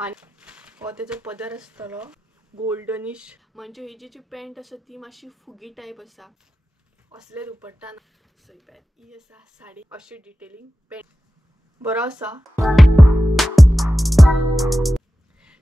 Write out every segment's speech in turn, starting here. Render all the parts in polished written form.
आणि हो तेजो पदर आसतलो गोल्डनिश, म्हणजे ही जी पॅन्ट आसा ती मातशी फुगी टायप आसा असले दुपट्टा ही आसा साडी अशी डिटेलिंग पॅन्ट बरो आसा.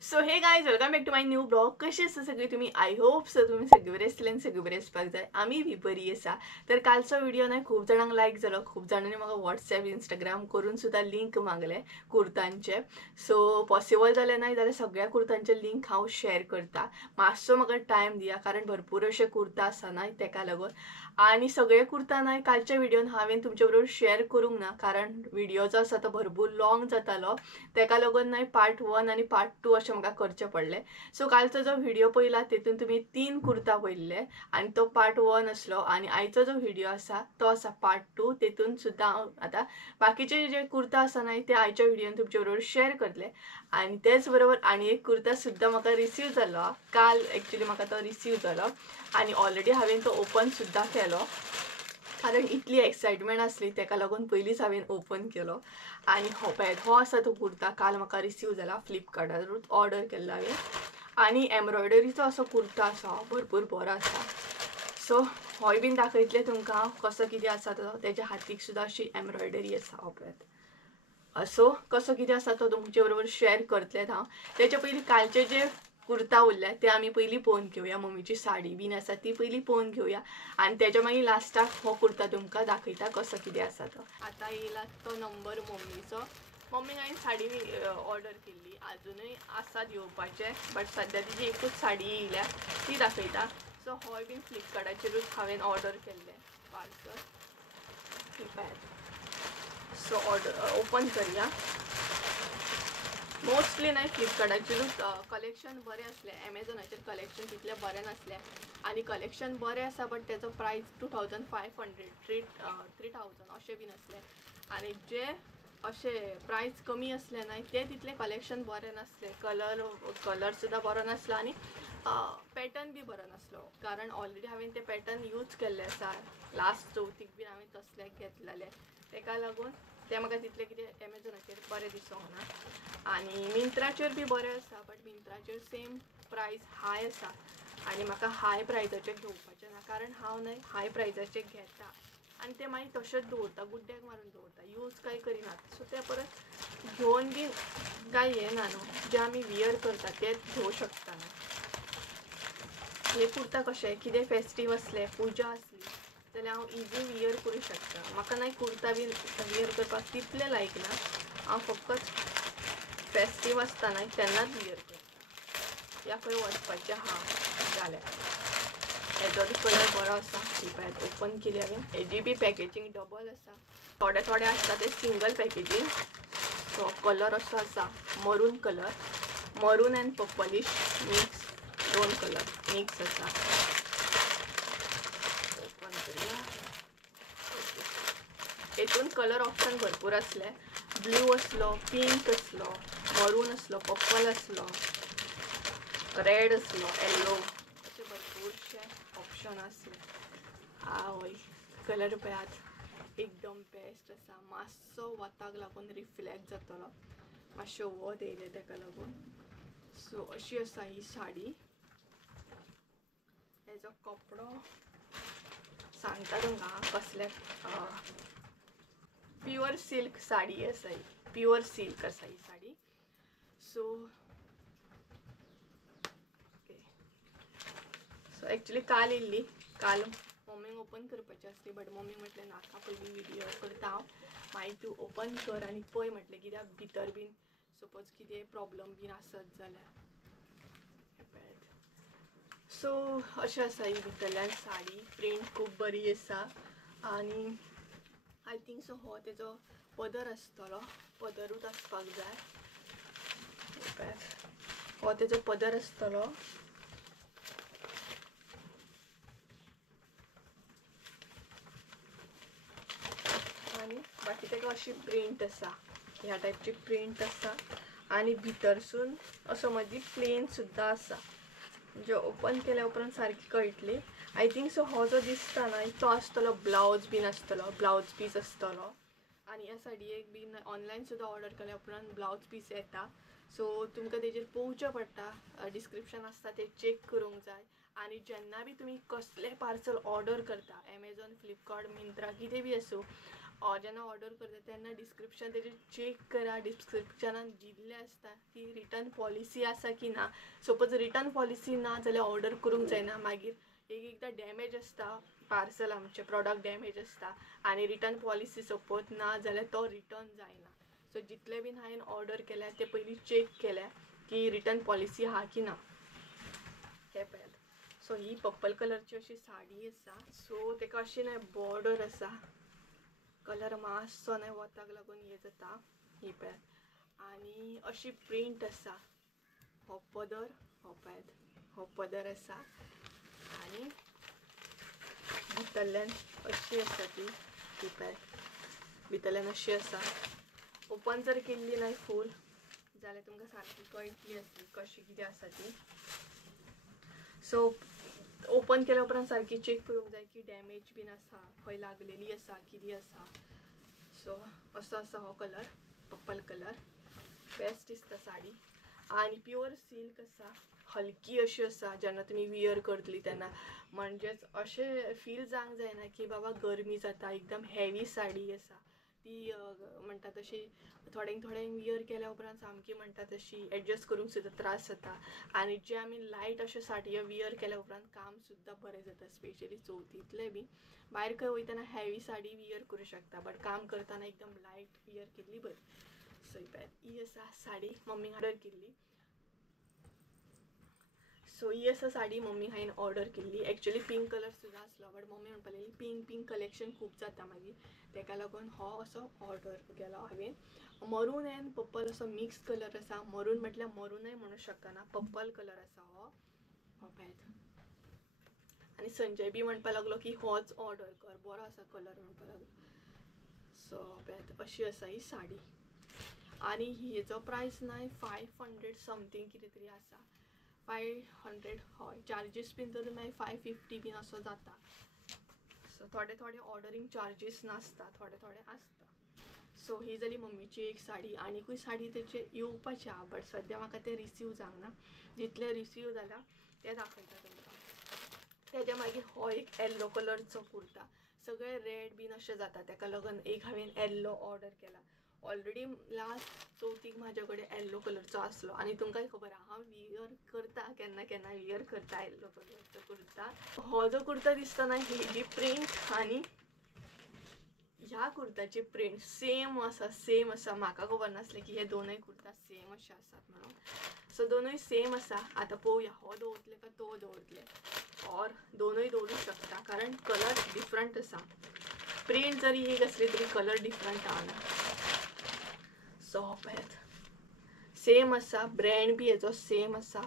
So hey guys welcome back to my new blog. कशी आसा सगळी तुम्ही? आय होप सो तुम्ही सगळे बरे आसतले आनी सगळे बरे आसपाक जाय. आमी बी बरी आसा. तर कालचो व्हिडिओ नाही खूप जणांक लायक झालो, खूप जणांनी म्हाका व्हॉट्सॲप इंस्टाग्राम करून सुद्धा लिंक मागले कुर्तांचे. सो पॉसिबल जाले नाही जाल्यार सगळ्या कुर्तांचे लिंक हांव शेअर करता. मातसो म्हाका टायम दिया कारण भरपूर असे कुर्ता आसा नाही तेका लागून. आणि सगळे कुर्ता नाही कालच्या व्हिडिओन हांवें तुमचे बरोबर शेअर करूंक ना कारण व्हिडिओ जो आसा तो भरपूर लॉंग जातालो तेका लागून नाही पार्ट 1 आणि पार्ट 2 अशें म्हाका करचे पडले. सो कालचो जो व्हिडिओ पळयला तेतून तुम्ही 3 कुर्ता पळयल्ले आणि तो पार्ट 1 असलो आणि आयचो जो व्हिडिओ आसा तो आसा पार्ट 2. तेतून सुद्धा आता बाकीचे जे कुर्ता आसा नाही ते आयच्या व्हिडिओन तुमचे बरोबर शेअर करतले. आणि तेच बरोबर आणि एक कुर्ता सुद्धा म्हाका रिसीव जालो काल. एक्चुअली म्हाका तो रिसीव जालो आणि ऑलरेडी हांवें तो ओपन सुद्धा केलो कारण इतली एक्साइटमेंट आसली तेका लागून पयलींच हांवें ओपन केलो. आणि हो आसा तो कुर्ता काल म्हाका रिसीव जाला फ्लिपकार्टारूच ऑर्डर केल्लो हांवें. आणि एम्ब्रॉयडरीचो असो कुर्ता आसा भरपूर बरो आसा. सो होय बीन दाखयतले तुमकां कसो कितें आसा तो. तेज्या हातीक सुद्धा अशी एम्ब्रॉयडरी आसा पळयात. असो कसो कितें आसा तो तुमचे बरोबर शेअर करतलें हांव. तेच्या पयलीं कालचे जे कुर्ता उरल्या ते आमी पयलीं पळोवन घेवया. मम्मीची साडी बीन आसा ती पयलीं पळोवन घेवया आणि तेच्या मागीर लास्टाक हो कुर्ता तुमकां दाखयता कसो कितें आसा तो. आतां येयला तो नंबर मम्मीचो. मम्मीक हांवें साडी ऑर्डर केल्ली अजुनूय आसात येवपाचे बट सद्या तिची एकूच साडी येयल्या ती दाखयता. सो होय बीन फ्लिपकार्टाचेरूच हांवें ऑर्डर केल्लें पार्सल. सो ऑर्डर ओपन करूया. मोस्टली नाही फ्लिपकार्टाचेरूच कलेक्शन बरें आसलें. एमेझॉनाचेर कलेक्शन तितलें बरें नासलें आणि कलेक्शन बरें आसा बट तेजो प्रायस 2500 3000 अशें बीन आसलें. आणि जे अशे प्रायस कमी असले नाही ते तितले कलेक्शन बरें नासलें. कलर सुद्धा बरो नासलो आणि पॅटर्न बी बरो नासलो कारण ऑलरेडी हांवें ते पॅटर्न यूज केल्ले आसा. लास्ट चवथीक बीन हांवें तसले घेतलेले तेका लागून ते म्हाका तितले कितें एमेझॉनाचेर बरें दिसोंक ना. आणि मिंत्राचेर बी बरें आसा बट मिंत्राचेर सेम प्रायस हाय आसा आणि म्हाका हाय प्रायसाचे घेवपाचें ना कारण हांव न्हय हाय प्रायसाचे घेता आणि ते मागीर तशेंच दवरता गुड्ड्याक मारून दवरता यूज कांय करिनात. सो ते परत घेवन बी कांय हें ना न्हू. जे आमी वियर करता तेच घेवं शकता न्हू. हे कुर्ता कशें कितें फेस्टीव असलें पुजा आसली जाल्यार हांव इजी वियर करूं शकता. म्हाका नाही कुर्ता बीन वियर करपाक तितलें लायक ना. हांव फकत फेस्टीव आसता न्हय तेन्नाच वियर करता. ह्या खंय वचपाचें आहा जाल्यार. हेजो बी कलर बरो आसा. ही पळयात ओपन केली हांवें. हेजी बी पॅकेजींग डबल आसा. थोडे आसता ते सिंगल पॅकेजींग. सो कलर असो आसा मरून कलर. मरून end purplish mix 2 colour mix आसा. ओपन करूया. हेतून कलर ऑप्शन भरपूर आसले. ब्लू असलो, पिंक असलो, मरून असलो, पर्पल असलो, रेड असलो, येलो असे भरपूरशे ऑप्शन आसले. आवय कलर पळयात एकदम बेस्ट आसा. मातसो वताक लागून रिफ्लेक्ट जातलो. मातशें वत येयले तेका लागून. सो अशी आसा ही साडी. हेजो कपडो सांगता तुमकां कसले प्युअर सिल्क साडी आसा ही. प्युअर सिल्क आसा ही साडी. सो एक्चुअली काल येयल्ली. काल मम्मीक ओपन करपाची आसली बट मम्मी म्हटलें नाका पयलीं व्हिडिओ करता हांव मागीर तूं ओपन कर आनी पळय म्हटलें कित्याक भितर बीन सपोज कितें प्रॉब्लम बीन आसत जाल्यार. सो अशें आसा ही भितरल्यान साडी. प्रिंट खूब बरी आसा आणि आय थिंक सो हो तेजो पदर आसतलो. पदरूच आसपाक जाय. हो तेजो पदर आसतलो. आणि बाकी तेका अशी प्रिंट आसा. ह्या टायपची प्रिंट आसा आणि भितरसून असो मदीं प्लेन सुद्धा आसा. म्हणजे ओपन केल्या उपरांत सारकी कळटली. आय थिंक सो हो जो दिसता ना तो आसतलो ब्लाउज बीन आसतलो. ब्लाउज पीस आसतलो आणि ह्या साडयेक बीन ऑनलायन सुद्धा ऑर्डर केल्या उपरांत ब्लाउज पीस येता. सो तुमकां तेजेर पोवचें पडटा, डिस्क्रिप्शन आसता ते चेक करूंक जाय. आणि जेन्ना बी तुम्ही कसले पार्सल ऑर्डर करता, ॲमेझॉन, फ्लिपकार्ट, मिंत्रा कितें बी आसूं, जेन्ना ऑर्डर करता तेन्ना डिस्क्रिप्शन तेजेर चेक करा. डिस्क्रिप्शनान दिल्लें आसता की रिटर्न पॉलिसी आसा की ना. सपोज रिटर्न पॉलिसी ना जाल्यार ऑर्डर करूंक जायना. मागीर एकदां डॅमेज आसता पार्सल, आमचे प्रॉडक्ट डॅमेज आसता आनी रिटर्न पॉलिसी सपोज ना जाल्यार तो रिटर्न जायना. सो जितले बीन हांवें ऑर्डर केल्या ते पयलीं चेक केल्या की रिटर्न पॉलिसी आहा की ना. हे पळयात. सो ही पर्पल कलरची अशी साडी आसा. सो तेका अशी नाही बॉर्डर आसा. कलर मातसो नाही वताक लागून हे जाता. ही पळयात. आनी अशी प्रिंट आसा. हो पदर, हो पळयात, हो पदर आसा. आनी भितरल्यान अशी आसा ती पळयात. भितरल्यान अशी आसा. ओपन जर केल्ली नाही फूल जाल्यार तुमकां सारकी कळटली आसली कशी कितें आसा ती. सो ओपन केल्या उपरांत सारकी चेक करूंक जाय की डॅमेज बीन आसा, खंय लागलेली आसा, कितें आसा. सो असो आसा हो कलर, पर्पल कलर. बेस्ट दिसता साडी. आनी प्युअर सिल्क आसा. हलकी अशी आसा जेन्ना तुमी वियर करतली तेन्ना. म्हणजेच अशें फील जावंक जायना की बाबा गरमी जाता. एकदम हेवी साडी आसा ती म्हणटा तशी थोड्यांक वियर केल्या उपरांत सामकी म्हणटा तशी एडजस्ट करूंक सुद्दां त्रास जाता. आनी जे आमी लायट अश्यो साडयो वियर केल्या उपरांत काम सुद्दां बरें जाता. स्पेशली चवथीतले बी भायर खंय वयतना हेवी साडी वियर करूं शकता, बट काम करतना एकदम लायट वियर केल्ली बरी. सो ही आसा साडी मम्मीक ऑर्डर केल्ली. सो ही आसा साडी मम्मीक हांवें ऑर्डर केल्ली. एक्चुअली पिंक कलर सुद्दां आसलो, बट मम्मी म्हणपा लागली पिंक कलेक्शन खूब जाता मागीर, तेका लागून हो असो ऑर्डर केलो हांवें. मरून एंड पर्पल असो मिक्स कलर आसा. मरून म्हटल्यार मरूनय म्हणूं शकना, पर्पल कलर आसा हो पळयात. आनी संजय बी म्हणपा लागलो की होच ऑर्डर कर, बरो आसा कलर म्हणपा लागलो. सो पळयात अशी आसा ही साडी. आनी हेजो प्रायस नाही 500 समथींग कितें तरी आसा. 500 हय. चार्जीस बीन तर मागीर 550 बीन असो जाता. सो थोडे ऑर्डरींग चार्जीस नासता, थोडे आसता. सो ही जाली मम्मीची एक साडी. आनीकूय साडी तेचे येवपाची आहा, बट सद्या म्हाका ते रिसीव जावंक ना. जितले रिसीव जाला ते दाखयता तुमकां. तेज्या मागीर हो एक येल्लो कलरचो कुर्ता. सगळे रेड बीन अशें जाता, तेका लागून एक हांवें येल्लो ऑर्डर केला. ऑलरेडी लास्ट चवथीक म्हाजे कडेन येल्लो कलरचो आसलो आनी तुमकांय खबर आहा हांव वियर करता केन्ना वियर करता येल्लो कलरचो कुर्ता. हो जो कुर्ता दिसता ना, ही जी प्रिंट आनी ह्या कुर्ताची प्रिंट सेम आसा. म्हाका खबर नासलें की हे दोनूय कुर्ता सेम अशे आसात म्हणून. सो दोनूय सेम आसा. आतां पळोवया हो दवरतले का तो दवरतले, ऑर दोनूय दवरूं शकता कारण कलर डिफरंट आसा. प्रिंट जरी एक आसली तरी कलर डिफरंट आहा ना. सो पळयात सेम आसा. ब्रँड बी हेजो सेम आसा.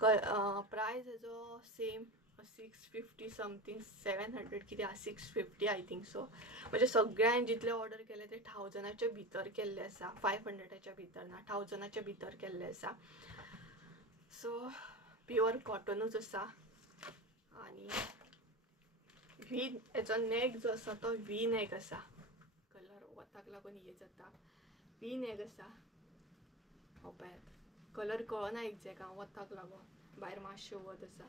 प्रायस हेजो सेम 650 समथींग, 700 कितें आहा, 650 आय थिंक सो. म्हणजे सगळ्यांनी जितले ऑर्डर केले ते 1000च्या भितर केल्ले आसा. 500च्या भितर ना, 1000च्या भितर केल्ले आसा. सो प्युअर कॉटनूच आसा. आनी हेजो नॅक जो आसा तो व्ही नॅक आसा. कलर वताक लागून हे जाता. व्ही नॅक आसा. हो पळयात. कलर कळना एक्झॅक्ट हांव वताक लागून, भायर मातशें वत आसा.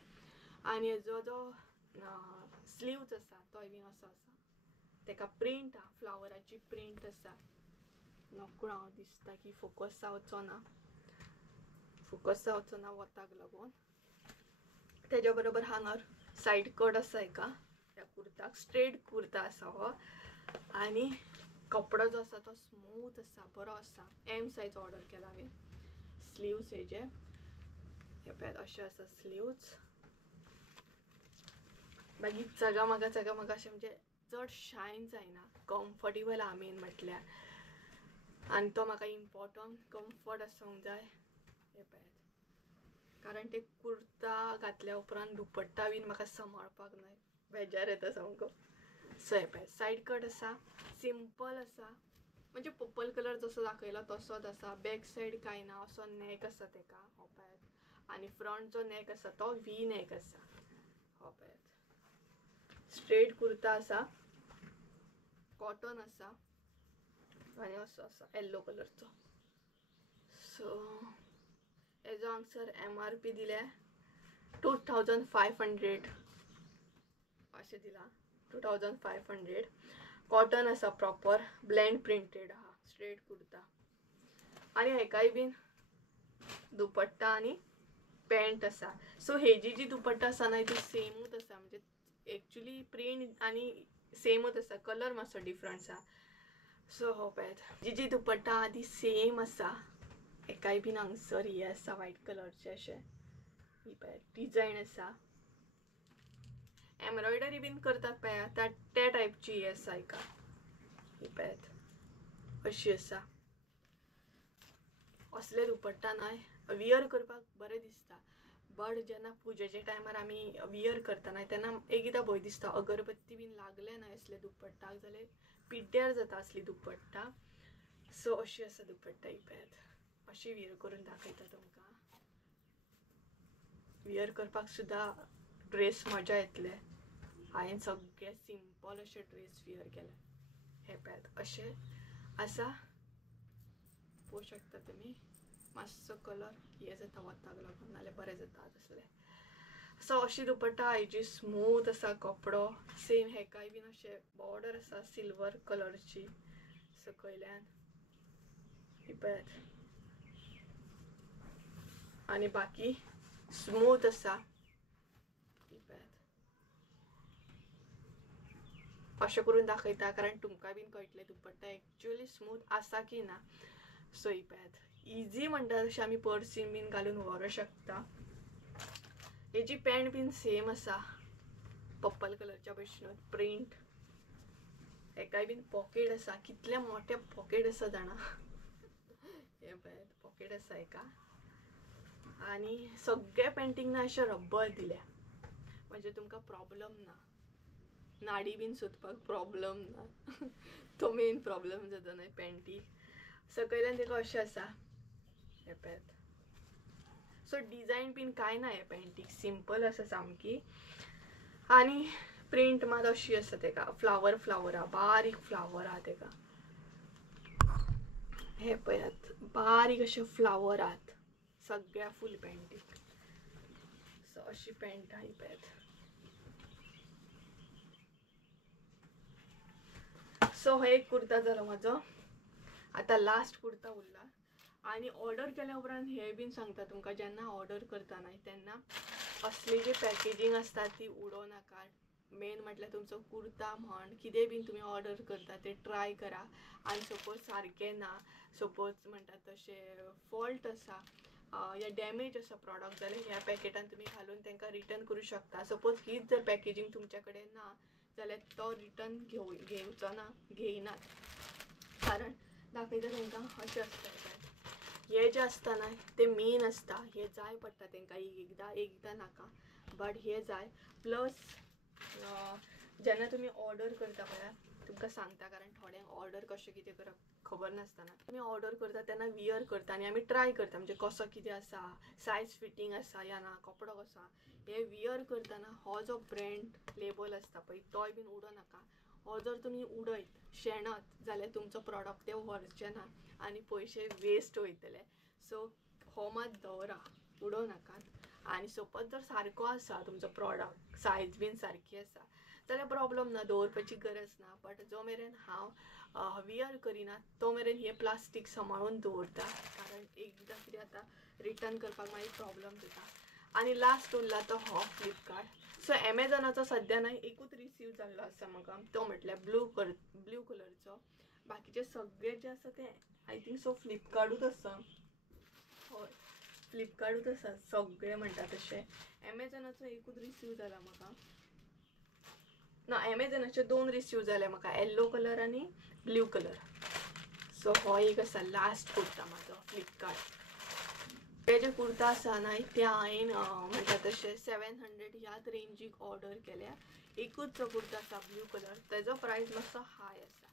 आनी हेजो जो स्लीव्ज आसा तोय बीन असो आसा. तेका प्रिंट आहा, फ्लावराची प्रिंट आसा. नकळो हांव दिसता की फोकस जावचो ना वताक लागून. तेज्या बरोबर हांगार सायड कट आसा एका ह्या कुर्ताक. स्ट्रेट कुर्ता आसा हो. आनी कपडो जो आसा तो स्मूथ आसा, बरो आसा. एम सायज ऑर्डर केला हांवें. स्लीव्स हेजे हे पळयात अशे आसा स्लीव्स. मागीर चगा म्हाका अशें म्हणजे चड शायन जायना, कम्फर्टेबल आहा मेन म्हटल्यार. आनी तो म्हाका इम्पॉर्टंट कम्फर्ट आसूंक जाय. हे पळयात कारण ते कुर्ता घातल्या उपरांत दुपट्टा बीन म्हाका सांबाळपाक न्हय, बेजार येता सामको. सो हे पळयात सायड कट आसा. सिंपल आसा. म्हणजे पर्पल कलर जसो दाखयलो तसोच आसा. बॅक सायड कांय ना, असो नॅक आसा तेका. हो पळयात. आनी फ्रंट जो नॅक आसा तो व्ही नॅक आसा. हो पळयात. स्ट्रेट कुर्ता आसा. कॉटन आसा. आनी असो आसा येल्लो कलरचो. सो हेजो हांगसर MRP दिल्या 2500 अशें दिला 2500. कॉटन आसा प्रॉपर ब्लेंड प्रिंटेड आहा स्ट्रेट कुर्ता आणि हेकाय बीन दुपट्टा आणि पॅन्ट आसा. सो हेजी जी दुपट्टा आसा ना ती सेमूच आसा म्हणजे एक्चुअली प्रिंट आणि सेमूच आसा कलर मातसो डिफरंट आसा. सो हो पळयात जी दुपट्टा आहा ती सेम आसा. एकाय बीन हांगसर हे आसा व्हाईट कलरचे अशें ही पळयात डिजायन आसा. एम्ब्रॉयडरी बीन करतात पळयात त्या टायपची ही आसा एका ही पळयात अशी आसा. असले दुपट्टा न्हय वियर करपाक बरें दिसता बट जेन्ना पुजेच्या टायमार आमी वियर करता न्हय तेन्ना एकदां भंय दिसता अगरबत्ती बीन लागले न्हय असले दुपट्टाक जाल्यार पिड्ड्यार जाता असली दुपट्टा. सो अशी आसा दुपट्टा ही पळयात अशी वियर करून दाखयता तुमकां. वियर करपाक सुद्दां ड्रेस मजा येतले. हांवें सगळे सिंपल अशे ड्रेस वियर केले. हे पळयात अशे आसा पळोवंक शकता तुमी. मातसो कलर हे जाता वताक लागून नाल्यार बरें जाता तसले. सो अशी दुपट्टा हेजी स्मूथ आसा कपडो सेम हेकाय बीन अशे बॉर्डर आसा सिल्वर कलरची सकयल्यान ही पळयात आणि बाकी स्मूथ आसा ही पळयात. अशें करून दाखयता कारण तुमकां बीन कळटलें दुपट्टा एक्चुअली स्मूथ आसा की ना. सो ही पळयात इजी म्हणटा तशें आमी पर्सीन बीन घालून व्हरूंक शकता. हेजी पॅन्ट बीन सेम आसा पर्पल कलरच्या भशेनूच प्रिंट. हेकाय बीन पॉकेट आसा कितले मोठे पॉकेट आसा जाणा. हे पळयात पॉकेट आसा हेका आणि सगळे पॅन्टीक ना अशें रब्बर दिल्या म्हणजे तुमकां प्रॉब्लम ना. नाडी बीन सोदपाक प्रॉब्लम ना. तो मेन प्रॉब्लम जाता न्हय पॅन्टीक. सकयल्यान तेका अशें आसा हे पळयात. सो डिजायन बीन कांय ना हे पॅन्टीक सिंपल आसा सामकी आणि प्रिंट मात अशी आसा तेका फ्लावर आहा बारीक फ्लावर आहा तेका. हे पळयात बारीक अशे फ्लावर आहात सगळ्या फूल पॅन्टीक. सो अशी पॅन्ट आहा ही पळयात. सो हो एक कुर्ता जालो म्हाजो. आता लास्ट कुर्ता उरला आणि ऑर्डर केल्या उपरांत हे बीन सांगता तुमकां जेन्ना ऑर्डर करता न्हय तेन्ना असली जी पॅकेजींग आसता ती उडोव नाका. मेन म्हटल्यार तुमचो कुर्ता म्हण कितें बीन तुमी ऑर्डर करता ते ट्राय करा आनी सपोज सारकें ना सपोज म्हणटात तशें फॉल्ट आसा या डॅमेज आसा प्रॉडक्ट जाल्यार ह्या पॅकेटान तुमी घालून तांकां रिटर्न करूं शकता. सपोज हीच जर पॅकेजींग तुमच्या कडेन ना जाल्यार तो रिटर्न घेवचो ना घेयनात कारण दाखयता तांकां अशें आसता. हे जे आसता न्हय ते मेन आसता हे जाय पडटा तांकां एकदां नाका बट हे जाय. प्लस जेन्ना तुमी ऑर्डर करता पळय तुमकां सांगता कारण थोड्यांक ऑर्डर कशें कितें करप खबर नासतना तुमी ऑर्डर करता तेन्ना वियर करता आनी आमी ट्राय करता म्हणजे कसो कितें आसा सायज फिटींग आसा या ना कपडो कसो आसा हे वियर करतना हो जो ब्रँड लेबल आसता पळय तोय बीन उडो नाका. हो जर तुमी उडयत शेणत जाल्यार तुमचो प्रॉडक्ट ते व्हरचे ना आनी पयशे वेस्ट वयतले. सो हो मात दवरा उडोव नाकात. आनी सपोज जर सारको आसा तुमचो प्रॉडक्ट सायज बीन सारकी आसा जाल्यार प्रॉब्लम ना दवरपाची गरज ना. बट जो मेरेन हांव वियर करिना तो मेरेन हे प्लास्टीक सांबाळून दवरता कारण एकदां कितें जाता रिटर्न करपाक मागीर प्रॉब्लम जाता. आनी लास्ट उरला तो हो फ्लिपकार्ट. सो एमेझॉनाचो सद्या न्हय एकूच रिसीव जाल्लो आसा म्हाका तो म्हटल्यार ब्लू कलरचो. बाकीचे सगळे जे आसा ते आय थिंक सो फ्लिपकार्टूच आसा. हय फ्लिपकार्टूच आसा सगळे म्हणटा तशें. एमेझॉनाचो एकूच रिसीव जाला म्हाका ना एमेझॉनाचे 2 रिसीव जाले म्हाका येल्लो कलर आनी ब्लू कलर. सो हो एक आसा लास्ट कुर्ता म्हाजो फ्लिपकार्ट. हे जे कुर्ता आसा न्हय ते हांवें म्हणटा तशें 700 ह्याच रेंजीक ऑर्डर केल्या. एकूच जो कुर्ता आसा ब्लू कलर तेजो प्रायस मातसो हाय आसा.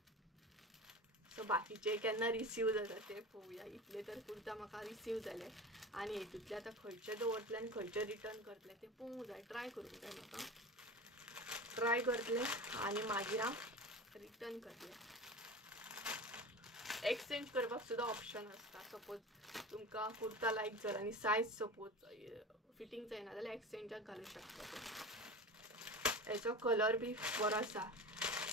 सो बाकीचे केन्ना रिसीव जाता ते पळोवया. इतले तर कुर्ता म्हाका रिसीव जाले आनी हेतूंतले आतां खंयचे दवरतले आनी खंयचे रिटर्न करतले ते पळोवंक जाय ट्राय करूंक जाय म्हाका. ट्राय करतले आनी मागीर हांव रिटर्न करतले. एक्सचेंज करपाक सुद्दां ऑप्शन आसता. सपोज तुमका कुर्ता लायक जर आणि सायज सपोज फिटिंग जायना जाल्यार एक्सचेंजाक घालूं शकता तुम्ही. हेचो कलर बी बरो आसा,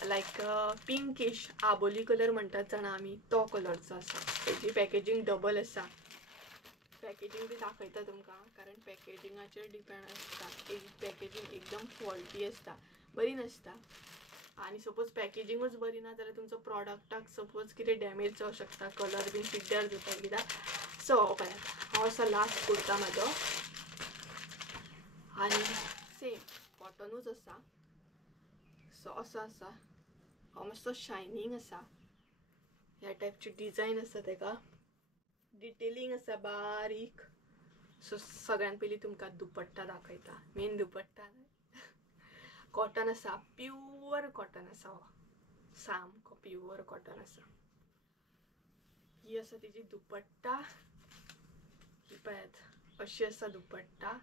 लायक पिंकिश आबोली कलर म्हणटात जाणा आमी, तो कलरचो आसा. तेजी पॅकेजींग डबल आसा. पॅकेजींग बी दाखयता तुमकां, कारण पॅकेजिंगाचेर डिपेंड आसता. एक पॅकेजींग एकदम फॉल्टी आसता, बरी नासता. आणि सपोज पॅकेजिंगूच बरी ना जाल्यार तुमचो प्रॉडक्टाक सपोज कितें डॅमेज जावं शकता, कलर बीन पिड्ड्यार जाता कित्याक. सो हो असो लास्ट कुर्ता म्हाजो. आणि सेम कॉटनूच आसा. सो असो आसा. हो मातसो शायनींग आसा. ह्या टायपची डिझायन आसा, तेका डिटेलिंग आसा बारीक. सो सगळ्यान पयलीं तुमकां दुपट्टा दाखयता. मेन दुपट्टा कॉटन आसा, प्युअर कॉटन आसा. हो सामको प्युअर कॉटन आसा. ही आसा तेजी दुपट्टा. ही पळयात अशी आसा दुपट्टा.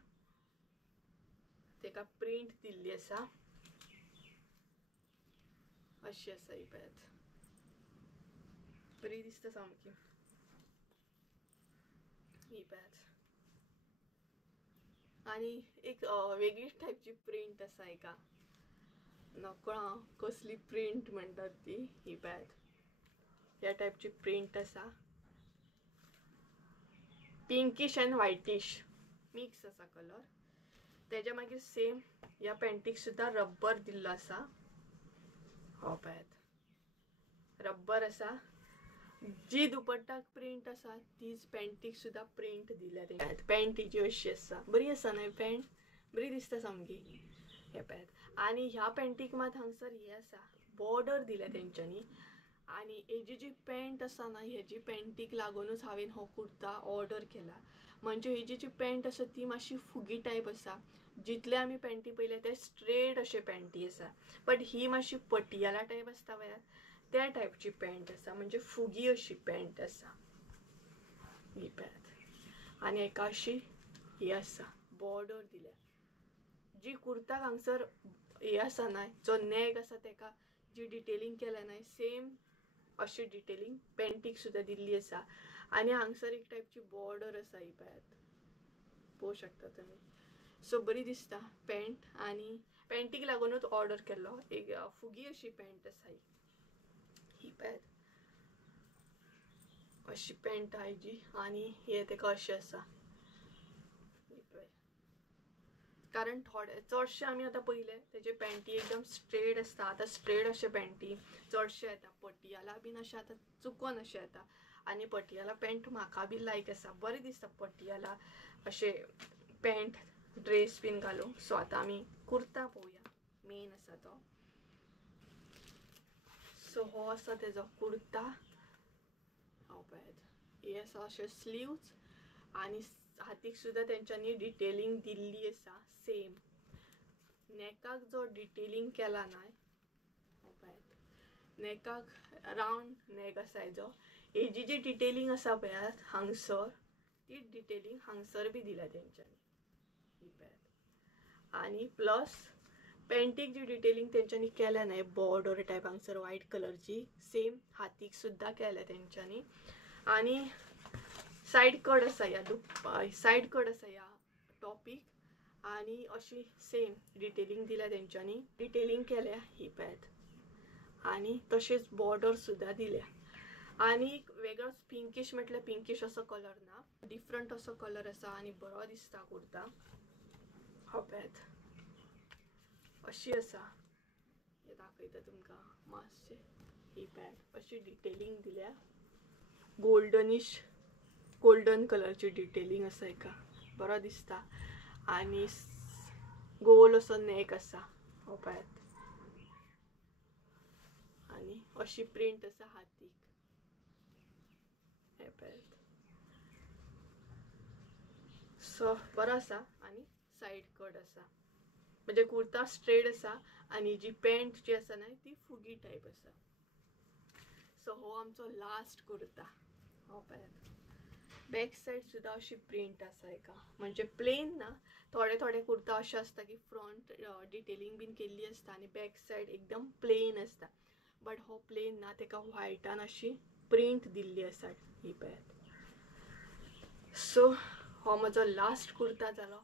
तेका प्रिंट दिल्ली आसा. अशी आसा ही पळयात. बरी दिसता सामकी. ही पळयात. आणि एक वेगळीच टायपची प्रिंट आसा एका. नकळा कसली प्रिंट म्हणटात ती. ही पळयात. ह्या टायपची प्रिंट आसा. पिंकिश अँड व्हायटिश मिक्स आसा कलर. तेज्या मागीर सेम ह्या पॅन्टीक सुद्दां रब्बर दिल्लो आसा. हो पळयात रब्बर आसा. जी दुपट्टाक प्रिंट आसा तीच पॅन्टीक सुद्दां प्रिंट दिल्या. पॅन्ट हिची अशी आसा. बरी आसा न्हय पॅन्ट, बरी दिसता सामकी. हे पळयात. आणि ह्या पॅन्टीक मात हांगसर हे आसा, बॉर्डर दिल्या तेंच्यांनी. आणि हेजी जी पॅन्ट आसा ना, हेजी पॅन्टीक लागूनच हांवें हो कुर्ता ऑर्डर केला. म्हणजे हेजी जी पॅन्ट आसा ती मातशी फुगी टायप आसा. जितले आमी पॅन्टी पयले ते स्ट्रेट अशे पॅन्टी आसा, बट ही मातशी पटियाला टायप आसता पळयात, त्या टायपची पॅन्ट आसा. म्हणजे फुगी अशी पॅन्ट आसा. ही पळयात. आणि एका अशी ही आसा, बॉर्डर दिल्या. जी कुर्ताक हांगसर हे आसा ना, जो नॅक आसा तेका जी डिटेलिंग केल्या ना, सेम अशी डिटेलिंग पॅन्टीक सुद्दां दिल्ली आसा. आणि हांगसर एक टायपची बॉर्डर आसा. ही पळयात, पळोवंक शकता तुमी. सो बरी दिसता पॅन्ट. आणि पॅन्टीक लागूनच ऑर्डर केलो. एक फुगी अशी पॅन्ट आसा ही पळयात. अशी पॅन्ट आहा जी. आणि हे तेका अशें आसा. कारण थोडे चडशे आमी आतां पयले तेजे पॅन्टी एकदम स्ट्रेट आसता. आतां स्ट्रेट अशे पॅन्टी चडशे येता. पटियाला बीन अशे आतां चुकोन अशे येता. आणि पटियाला पॅन्ट म्हाका बी लायक आसा, बरें दिसता पटियाला अशे पॅन्ट ड्रेस बीन घालूंक. सो आतां आमी कुर्ता पळोवया, मेन आसा तो. सो हो आसा तेजो कुर्ता. हांव पळयात. हे आसा अशे स्लीव्स. आणि हातीक सुद्दां तेंच्यांनी डिटेलिंग दिल्ली आसा. सेम नेकाक जो डिटेलिंग केला ना, पळयात नेकाक राउंड नेक आसा हेजो. हेजी जी डिटेलिंग आसा पळयात हांगसर, ती डिटेलिंग हांगसर बी दिल्या तेंच्यांनी. ही पळयात. आणि प्लस पॅन्टीक जी डिटेलिंग तेंच्यांनी केल्या ना, बॉर्डर टायप हांगसर व्हायट कलरची, सेम हातीक सुद्दां केल्या तेंच्यांनी. आणि सायड कट आसा ह्या सायड कट आसा ह्या टॉपीक. आणि अशी सेम डिटेलिंग दिल्या तेंच्यांनी. डिटेलिंग केल्या ही पळयात. आणि तशेंच बॉर्डर सुद्दां दिल्या. आणि वेगळोच पिंकिश म्हटल्यार पिंकिश असो कलर ना, डिफरंट असो कलर आसा. आणि बरो दिसता कुर्ता. हो पळयात अशी आसा. हे दाखयता तुमकां मातशें. ही पळयात अशी डिटेलिंग दिल्या. गोल्डनिश गोल्डन कलरची डिटेलिंग आसा एका. बरो दिसता. आणि गोल असो नेक आसा. हो पळयात. आणि अशी प्रिंट आसा हातीक. हे पळयात. सो बरो आसा. आणि सायड कट आसा. म्हणजे कुर्ता स्ट्रेट आसा. आणि जी पॅन्ट जी आसा ना, ती फुगी टायप आसा. सो हो आमचो लास्ट कुर्ता. हो पळयात. बॅक सायड सुद्दां अशी प्रिंट आसा एका. म्हणजे प्लेन ना, थोडे थोडे कुर्ता अशे आसता की फ्रंट डिटेलिंग बीन केल्ली आसता आणि बॅक सायड एकदम प्लेन आसता. बट हो प्लेन ना, तेका व्हायटान अशी प्रिंट दिल्ली आसा. ही पळयात. सो हो म्हजो लास्ट कुर्ता जालो.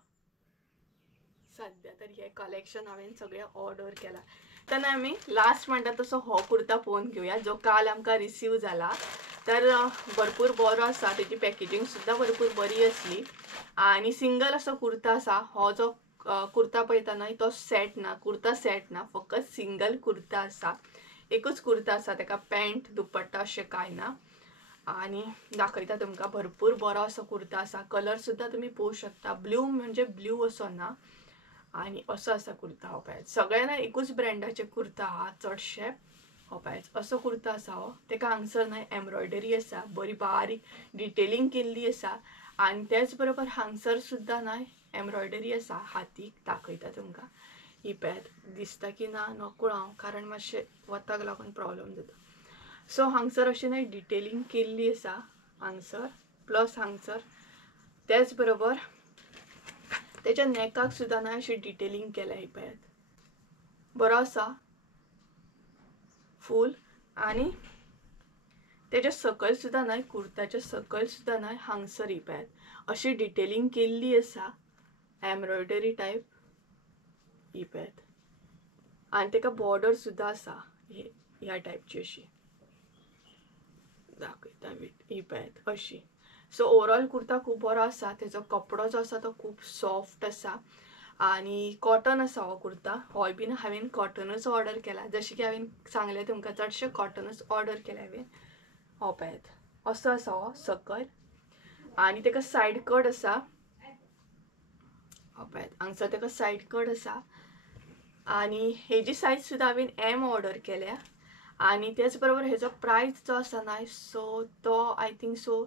सध्या तर हे कलेक्शन हांवें सगळें ऑर्डर केला. तेन्ना आमी लास्ट म्हणटा तसो हो कुर्ता पळोवन घेवया जो काल आमकां रिसीव जाला. तर भरपूर बरो आसा, तेजी पॅकेजींग सुद्दां भरपूर बरी आसली आनी सिंगल असो कुर्ता आसा. हो जो कुर्ता पळयता न्हय तो सेट ना, कुर्ता सेट ना, फकत सिंगल कुर्ता आसा. एकूच कुर्ता आसा, तेका पॅन्ट दुपट्टा अशें कांय ना. आणि दाखयता तुमकां भरपूर बरो असो कुर्ता आसा. कलर सुद्दां तुमी पळोवंक शकता. ब्लू म्हणजे ब्लू असो ना आणि असो आसा कुर्ता. हो पळयात, सगळ्यांना एकूच ब्रँडाचे कुर्ता आहा चडशे. हो पळयात असो कुर्ता आसा हो. तेका हांगसर न्हय एम्ब्रॉयडरी आसा, बरी बारीक डिटेलिंग केल्ली आसा आणि त्याच बरोबर हांगसर सुद्दां न्हय एम्ब्रॉयडरी आसा. हातीक दाखयता तुमकां. ही पळयात, दिसता की ना नकळो हांव, कारण मातशें वताक लागून प्रॉब्लेम जाता. सो हांगसर अशी न्हय डिटेलिंग केल्ली आसा हांगसर, प्लस हांगसर त्याच बरोबर तेच्या नेकाक सुद्दां न्हय अशी डिटेलिंग केल्या. ही पळयात, बरो आसा फूल. आणि तेच्या सकयल सुद्दां न्हय, कुर्ताच्या सकयल सुद्दां न्हय हांगसर ही पळयात अशी डिटेलिंग केल्ली आसा, एम्ब्रॉयडरी टायप. ही पळयात, आणि तेका बॉर्डर सुद्दां आसा ह्या टायपची अशी दाखयता. ही पळयात अशी. सो ओवरऑल कुर्ता खूब बरो आसा. तेजो कपडो जो आसा तो खूब सॉफ्ट आसा आणि कॉटन आसा हो कुर्ता. होय बीन हांवें कॉटनूच ऑर्डर केला. जशें की हांवें सांगलें तुमकां, चडशे कॉटनूच ऑर्डर केले हांवें. हो पळयात असो आसा हो सकयल, आणि तेका सायड कट आसा. हो पळयात, हांगसर तेका सायड कट आसा. आणि हेजी सायज सुद्दां हांवें एम ऑर्डर केल्या. आणि त्याच बरोबर हेजो प्रायस जो आसा ना, सो तो आय थिंक सो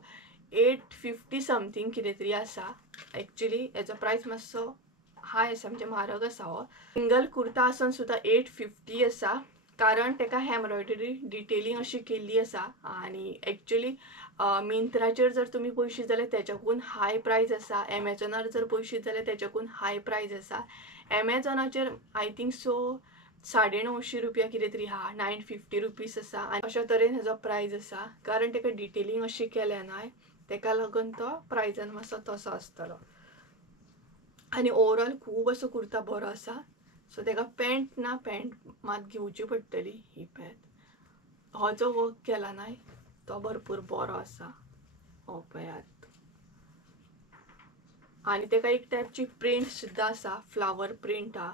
850 समथींग कितें तरी आसा. एक्चुअली हेजो प्रायस मातसो हाय आसा, म्हणजे म्हारग आसा हो. सिंगल कुर्ता आसून सुद्दां 850 आसा, कारण तेका एम्ब्रॉयडरी डिटेलिंग अशी केल्ली आसा. आणि एक्चुअली मिंत्राचेर जर तुमी पळयशीत जाल्यार तेच्याकून हाय प्रायस आसा. एमेझॉनार जर पळयशीत जाल्यार तेच्याकून हाय प्रायस आसा. एमेझॉनाचेर आय थिंक सो 950 रुपया कितें तरी हा, 950 रुपीज आसा. आणि अशा तरेन हेजो प्रायस आसा, कारण तेका डिटेलिंग अशी केल्या न्हय, तेका लागून तो प्रायसान मातसो तसो आसतलो. आणि ओवरऑल खूब असो कुर्ता बरो आसा. सो तेका पॅन्ट ना, पॅन्ट मात घेवची पडटली. ही पळयात, हो जो वर्क केला न्हय तो भरपूर बरो आसा. हो पळयात, आणि तेका एक टायपची प्रिंट सुद्दां आसा, फ्लावर प्रिंट हा.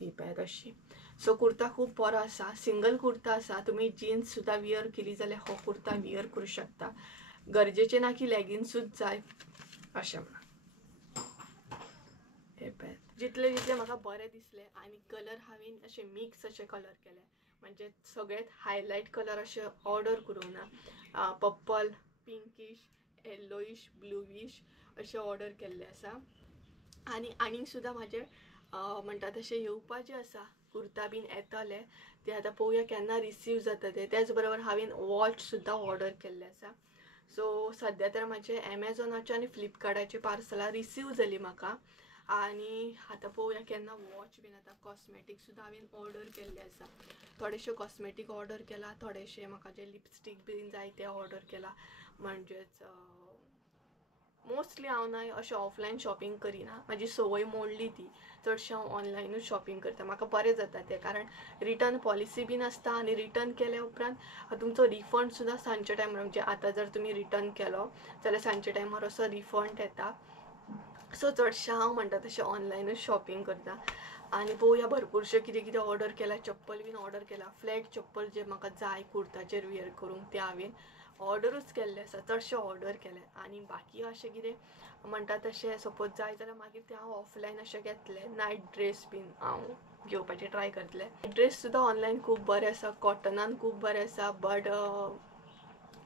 ही पळयात अशी. सो कुर्ता खूब बरो आसा. सिंगल कुर्ता आसा. तुम्ही जीन्स सुद्दां वियर केली जाल्यार हो कुर्ता वियर करूं शकता. गरजेचें ना की लेगिन्सूच जाय अशें म्हणून. हे पळयात, जितले जितले म्हाका बरें दिसले. आणि कलर हांवें अशे मिक्स अशे कलर केले, म्हणजे सगळेंच हायलायट कलर अशे ऑर्डर करूंक ना. पर्पल, पिंकीश, येल्लोईश, ब्लूईश अशे ऑर्डर केल्ले आसा. आणि आनीक सुद्दां म्हाजे म्हणटा तशें येवपाचें आसा. कुर्ता बीन येतले ते आतां पळोवया केन्ना रिसीव जाता ते. त्याच बरोबर हांवें वॉच सुद्दां ऑर्डर केल्ले आसा. सो सध्या तर म्हाजे एमेझॉनाचे आनी फ्लिपकार्टाचे पार्सलां रिसीव जाली म्हाका. आणि आतां पळोवया केन्ना वॉच बीन आतां. कॉस्मेटीक सुद्दां हांवें ऑर्डर केल्ले आसा. थोडेशे कॉस्मेटीक ऑर्डर केला, थोडेशे म्हाका जे लिपस्टीक बीन जाय ते ऑर्डर केला. म्हणजेच मोस्टली हांव न्हय अशें ऑफलायन शॉपिंग करिना. म्हाजी संवय मोडली ती. चडशें हांव ऑनलायनूच शॉपिंग करता. म्हाका बरें जाता तें, कारण रिटर्न पॉलिसी बीन आसता. आनी रिटर्न केल्या उपरांत तुमचो रिफंड सुद्दां सांजच्या टायमार, म्हणजे आतां जर तुमी रिटर्न केलो जाल्यार सांजच्या टायमार असो रिफंड येता. सो चडशें हांव म्हणटा तशें ऑनलायनूच शॉपिंग करता. आणि पळोवया भरपूरशें कितें कितें ऑर्डर केला. चप्पल बीन ऑर्डर केला. फ्लॅट चप्पल जे म्हाका जाय कुर्ताचेर वियर करूंक ते हांवें ऑर्डरूच केल्ले आसा. चडशे ऑर्डर केले. आणि बाकी अशें कितें म्हणटा तशें सपोज जाय जाल्यार मागीर ते हांव ऑफलायन अशें घेतले. नायट ड्रेस बीन हांव घेवपाचें ट्राय करतलें. ड्रेस सुद्दां ऑनलायन खूब बरें आसा, कॉटनान खूब बरें आसा. बट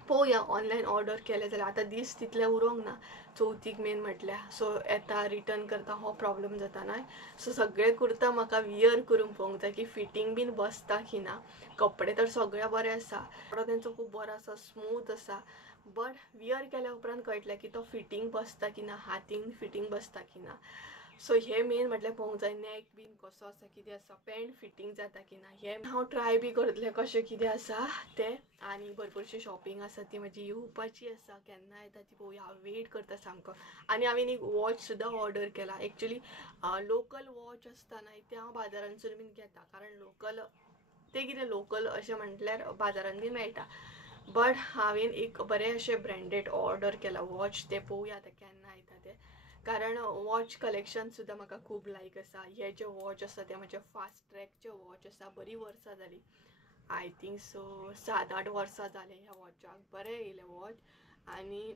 पळोवया ऑनलायन ऑर्डर केले जाल्यार आतां दीस तितले उरोंक ना. चवथीक मेन म्हटल्यार, सो येता रिटर्न करता हो प्रॉब्लेम जाता न्हय. सो सगळे कुर्ता म्हाका वियर करून पळोवंक जाय की फिटींग बीन बसता की ना. कपडे तर सगळे बरे आसा, कपडो तेंचो खूब बरो आसा, स्मूथ आसा. बट वियर केल्या उपरांत कळटलें की तो फिटींग बसता की ना, हातीन फिटींग बसता की ना. सो हे मेन म्हटल्यार पळोवंक जाय नॅक बीन कसो आसा कितें आसा पॅन्ट फिटींग जाता की ना हे हांव ट्राय बी करतलें कशें कितें आसा तें. आनी भरपूरशी शॉपिंग आसा ती म्हजी येवपाची आसा, केन्ना येता ती पळोवया. हांव वेट करता सामको. आनी हांवें एक वॉच सुद्दां ऑर्डर केला. एक्चुली लोकल वॉच आसता न्हय ते हांव बाजारांतसून बीन घेता, कारण लोकल ते कितें लोकल अशें म्हटल्यार बाजारांत बीन मेळटा. बट हांवें एक बरें अशें ब्रँडेड ऑर्डर केला वॉच. ते पळोवया आतां केन्ना येता तें. कारण वॉच कलेक्शन सुद्दां म्हाका खूब लायक आसा. हे जे वॉच आसा ते म्हजे फास्ट ट्रॅकचे वॉच आसा. बरी वर्सां जाली, आय थिंक सो 7-8 वर्सां जाले ह्या वॉचाक. बरें येयलें वॉच. आनी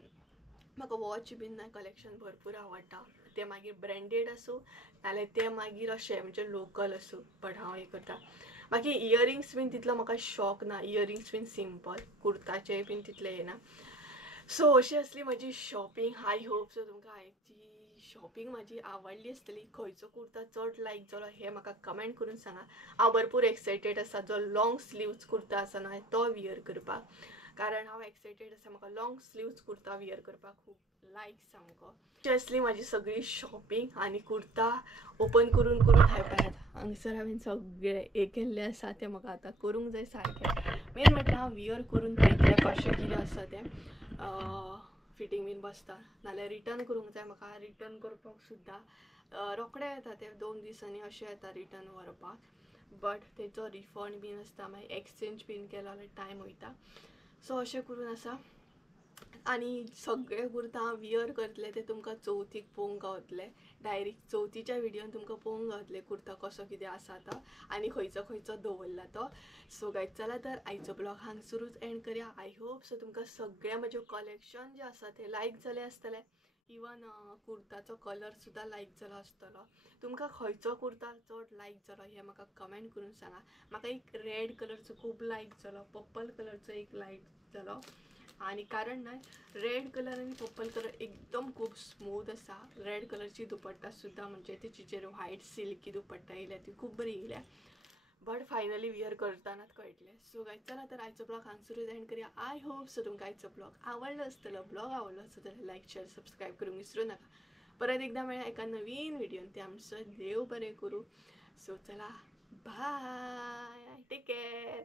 म्हाका वॉच बीन कलेक्शन भरपूर आवडटा. ते मागीर ब्रँडेड आसूं नाल्यार ते मागीर अशें म्हणजे लोकल आसूं. बट हांव हें करता. बाकी इयरिंग्स बीन तितलो म्हाका शॉक ना. इयरिंग्स बीन सिंपल, कुर्ताचे बीन तितले येना. सो अशी असली म्हजी शॉपिंग. आय होप सो तुमकां हाची शॉपिंग म्हजी आवडली आसतली. खंयचो कुर्ता चड लायक जालो हें म्हाका कमेंट करून सांगा. हांव भरपूर एक्सायटेड आसा जो लॉंग स्लीव्स कुर्ता आसा न्हय तो वियर करपाक. कारण हांव एक्सायटेड आसा, म्हाका लॉंग स्लीव्स कुर्ता वियर करपाक खूब लायक सामको. अशी असली म्हजी सगळी शॉपिंग. आनी कुर्ता ओपन करून करून हांवें हांगसर हांवें सगळे हे केल्ले आसा ते म्हाका आतां करूंक जाय सारकें. मेन म्हटल्यार हांव वियर करून पळयतलें कशें कितें आसा तें. फिटींग बीन बसता नाल्यार रिटर्न करूंक जाय म्हाका. रिटर्न करपाक सुद्दां रोखडें येता तें 2 दिसांनी अशें येता रिटर्न व्हरपाक. बट तेचो रिफंड बीन आसता, मागीर एक्सचेंज बीन केलो जाल्यार टायम वयता. सो अशें करून आसा. आनी सगळे कुर्ता हांव वियर करतलें ते तुमकां चवथीक पळोवंक गावतले. डायरेक्ट चवथीच्या विडियोन तुमकां पळोवंक गावतले कुर्ता कसो कितें आसा तो आनी खंयचो खंयचो दवरला तो. सो गायज चला तर आयचो ब्लॉग हांगसरूच एंड करया. आय होप सो तुमकां सगळें म्हजें कलेक्शन जें आसा तें लायक जालें आसतलें. इवन कुर्ताचो कलर सुद्दां लायक जालो आसतलो. तुमकां खंयचो कुर्ता चड लायक जालो हें म्हाका कमेंट करून सांगा. म्हाका एक रेड कलरचो खूब लायक जालो, पर्पल कलरचो एक लायक जालो. आनी कारण न्हय रेड कलर आनी पर्पल कलर एकदम खूब स्मूथ आसा. रेड कलरची दुपट्टा सुद्दां म्हणजे तेचेर व्हायट सिल्की दुपट्टा येयल्या ती खूब बरी येयल्या. बट फायनली वियर करतानाच कळटलें. सो गायज चला तर आयचो ब्लॉग हांगसरूच एंड करया. आय होप सो तुमकां आयचो ब्लॉग आवडलो आसतलो. ब्लॉग आवडलो आसत जाल्यार लायक शेअर सबस्क्रायब करूंक विसरूं नाका. परत एकदा मेळ्या एका नवीन व्हिडियोन. ते आमचं देव बरें करूं. सो चला बाय, टेक केअर.